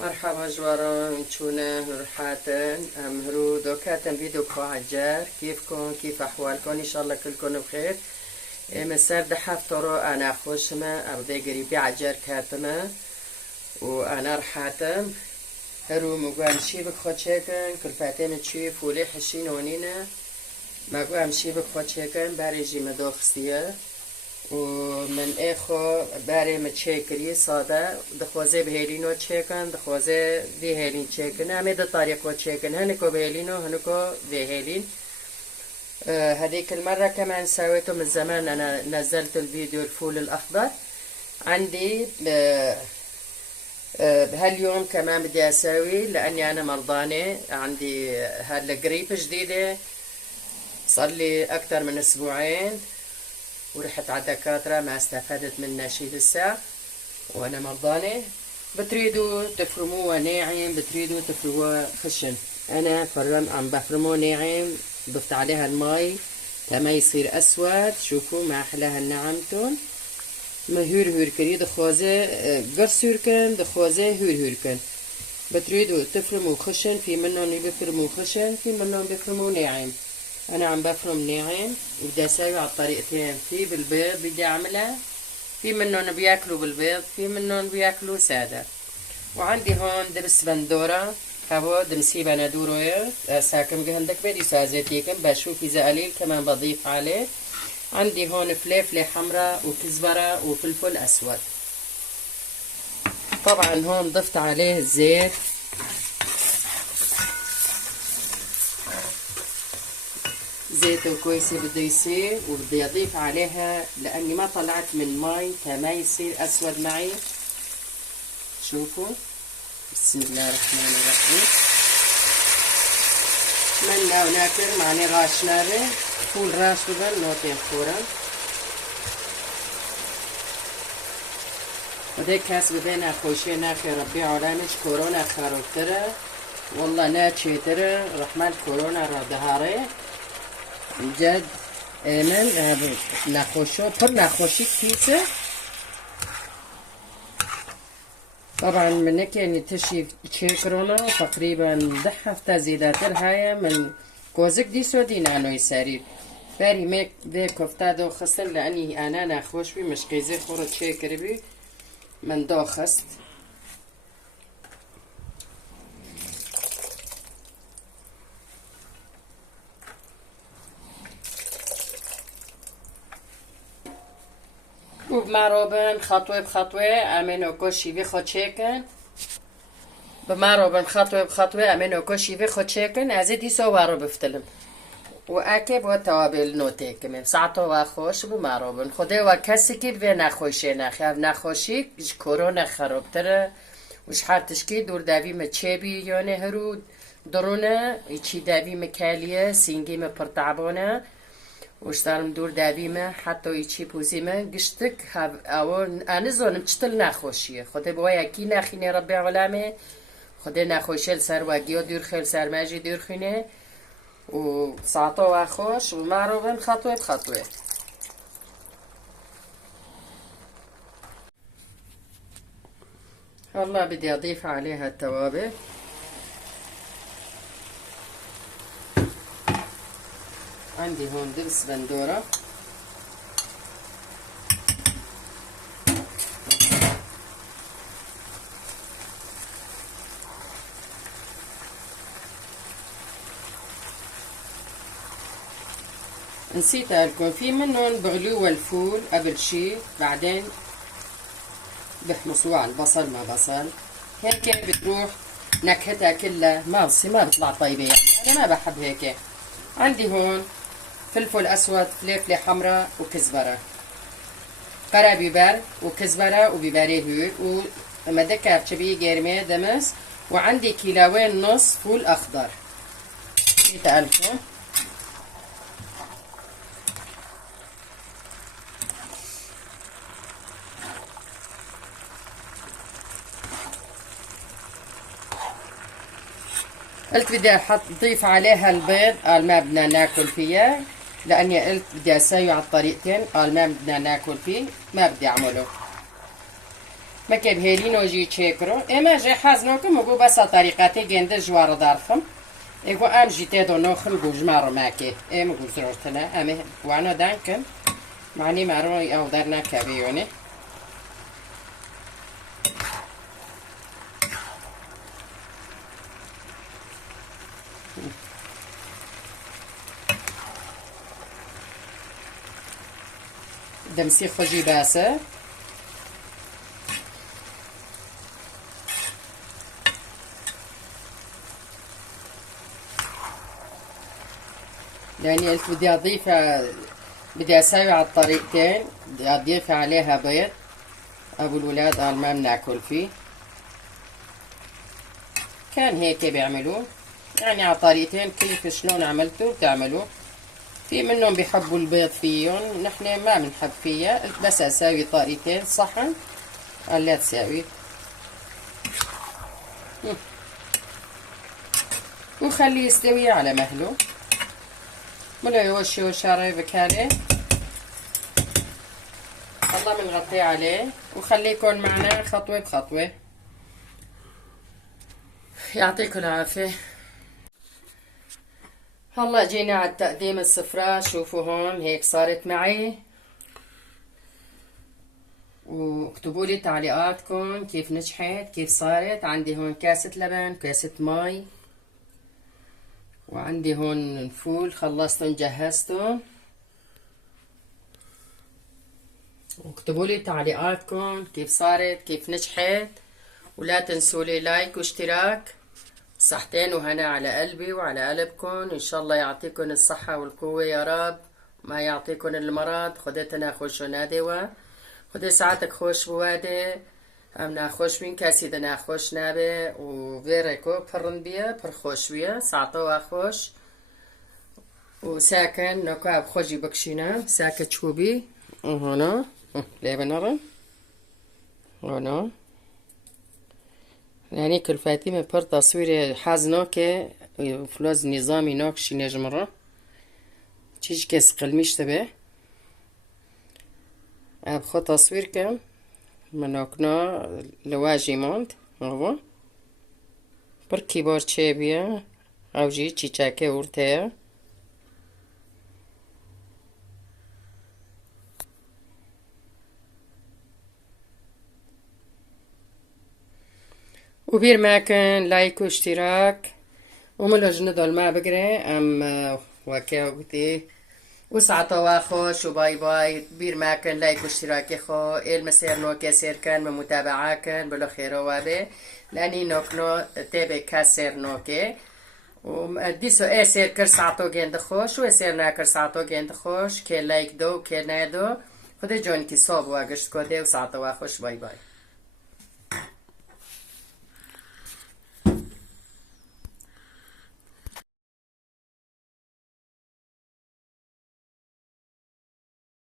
مرحبا جواران چونه رحاتن امهرو دوكاتن فيديو كو عجار كيفكم كيف احوالكم ان شاء الله كلكم بخير. مسار دحفترو انا خوشمه ارضي قريبي عجار كاتمه وانا رحاتم هرو مقوام شيبك خوشيكن كلفاتين تشيف ولي حشين ونينا مقوام شيبك خوشيكن باريجي مدوخستيه ومن اخو باري متشكري صادا دخوازي بهيلينو تشيكن دخوازي بهيلين تشيكن همه ده طريقو تشيكن هنكو بهيلينو هنكو بهيلين. هذيك المرة كمان سويته من زمان انا نزلت الفيديو الفول الاخضر عندي بهاليوم كمان بدي اسوي لاني انا مرضانة عندي هالجريب جديدة صار لي اكتر من اسبوعين ورحت على الدكاترة ما استفدت منها شي لسه وانا مرضانة. بتريدوا تفرموه ناعم بتريدوا تفرموه خشن، انا عم بفرموه ناعم ضفت عليها المي تما يصير اسود. شوفوا ما احلاها النعمتون ما هور كري دخوازه قرص هوركن دخوازه هوركن. بتريدوا تفرموا خشن في منهم بيفرموا خشن في منهم بيفرموا ناعم. انا عم بفرم ناعم وبدي اسوي على الطريقتين، في بالبيض بدي اعملها، في منهم بياكلوا بالبيض في منهم بياكلوا ساده. وعندي هون دبس بندوره هو دمسيبه ندوره ساكم جهندك بدي سازيتيكم بشوف اذا قليل كمان بضيف عليه. عندي هون فليفله حمراء وكزبره وفلفل اسود. طبعا هون ضفت عليه الزيت زيته كويسة بده يصير وبدي اضيف عليها لاني ما طلعت من مي تما يصير اسود معي. شوفوا بسم الله الرحمن الرحيم. منا وناكر معني غاش نابه فول راش ببن نوتين فورا وديك كاس ببين خوشي ناخي ربي علامش كورونا خاروتره والله ناتشي ترى رحمن كورونا را دهاري جد من نخوشو پر نخوشی کیسه. طبعا من هيك يعني تشي كورونا تقريبا 10 هفته زيادتر هاي من كوزك دي سودين عنو يساري باري ميك دي كفتا دو خسر لاني انا نخوش بي مش قيزي خورو تشي كربي من دو خست. وبمعروبن خطوة بخطوة أمينو كوشي في خوتشيكن بمعروبن خطوة بخطوة أمينو كوشي في خوتشيكن أزيدي سوارو بفتلم وأكيب وتوابل نوتي كمان ساعتو واخوش بمعروبن خده وكسكي بي نخوشي نخياب نخوشي كورونا خرابتره وش حارتشكي دور دابي متشابي يوني هرو درونه يشي دابي مكالية سينجي مبرتعبونه وشتارم دور دابيمه حتى يشي بوزيمه قشتك او انا زونم تشتل نخوشيه خده بوايا كي نخيني ربي علامه خده نخوشي لسر واقيو دور خيل سر ماجي دور خيني وساعتو واخوش ومعروفن خطوة بخطوة. والله بدي اضيف عليها التوابل. عندي هون دبس بندورة نسيت اقولكم في منهم بغلوا الفول قبل شي بعدين بحمصوه على البصل ما بصل هيك بتروح نكهتها كلها ما بتطلع طيبة يعني انا ما بحب هيك. عندي هون فلفل اسود فليفله حمراء وكزبره قرا بيبر وكزبره وبيبري هور ومدكه تشبي جرمه دمس. وعندي كيلوين نص فول اخضر يتقلبوا. قلت بدي اضيف عليها البيض قال ما بدنا ناكل فيها لاني قلت بدي اسوي على الطريقتين قال ما بدنا ناكل فيه ما بدي اعمله. مكب هيرينو جي تشيكرو اما جي حازنوكم وقو بس طريقاتي جند جوار دارفم ايقو ام جيتي دو نوخم قو جمارو ماكي ام قو زرورتنا ام وانا دانكم معني مارو او دارنا كابيوني دمسي خوجي باسه يعني قلت بدي اسوي على الطريقتين، بدي اضيف عليها بيض. ابو الولاد قال ما بناكل فيه، كان هيك بيعملوه يعني على طريقتين، كيف شلون عملتوا بتعملوه. في منهم بيحبوا البيض فيهم، نحن ما بنحب فيها. قلت بس اسوي طريقتين صحن قال لا تساوي وخليه يستوي على مهله. ملا يوشي وشاري بكالي الله بنغطيه عليه وخليكن معنا خطوة بخطوة. يعطيكم العافية. هلا جينا على التقديم السفرة. شوفوا هون هيك صارت معي، واكتبوا لي تعليقاتكم كيف نجحت كيف صارت. عندي هون كاسة لبن، كاسة مي، وعندي هون فول خلصتهم جهزتهم. واكتبوا لي تعليقاتكم كيف صارت كيف نجحت، ولا تنسوا لي لايك واشتراك. صحتين وهنا على قلبي وعلى قلبكم. ان شاء الله يعطيكم الصحة والقوة يا رب، ما يعطيكم المرض. خدتنا خوش نادوا خدي ساعتك خوش بوادي امنا خوش بين كاسي دنا خوش نابه وفيريكو برن بيا بر خوش بيا ساعتوا خوش وساكن نوكاب خوشي بكشينا ساكت شوبي وهنا ليه نرى هنا يعني كل فاتمة بر تصوير حازنوكي فلوز نظامي نوكشي نجمرة تيجي كيس قلميش تبه ابخو تصوير كم منوكنا لواجي موند هو بر كيبور تشيبيا او جي تشيكاكي ورتيا وبير ماكن لايك واشتراك وملوج ندول ما بقري ام وكاوتي وساعة خوش وباي باي. بير ماكن لايك واشتراك خو المسير نوكي سير كان من متابعاكن بلو خير وابي لاني نوكنو تابي كاسير نوكي وديسو اي سير كر ساعتو جند خوش و سير ناكر ساعتو جند خوش كي لايك دو كي نادو خده جون كي صوب واقشت كوده وساعة خوش باي باي.